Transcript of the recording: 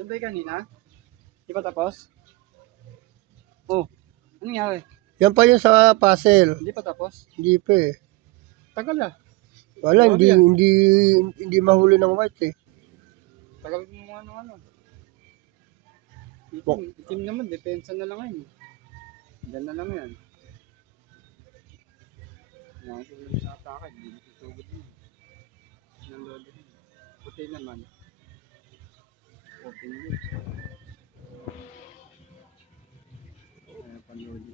Yan ba yung kanina? Di ba tapos? Oh, ano nangyari? Yan pa yun sa puzzle. Hindi pa tapos? Hindi pa eh. Tagal ah. Wala, Grabe ah. hindi mahuli ng white eh. Tagal mo ano. Itim naman, depensa na lang ngayon. Diyan na lang yan. Nakasulang sa atake, hindi nasusugod mo. Nandun din. Puti naman. Open yun. Kaya panlodi.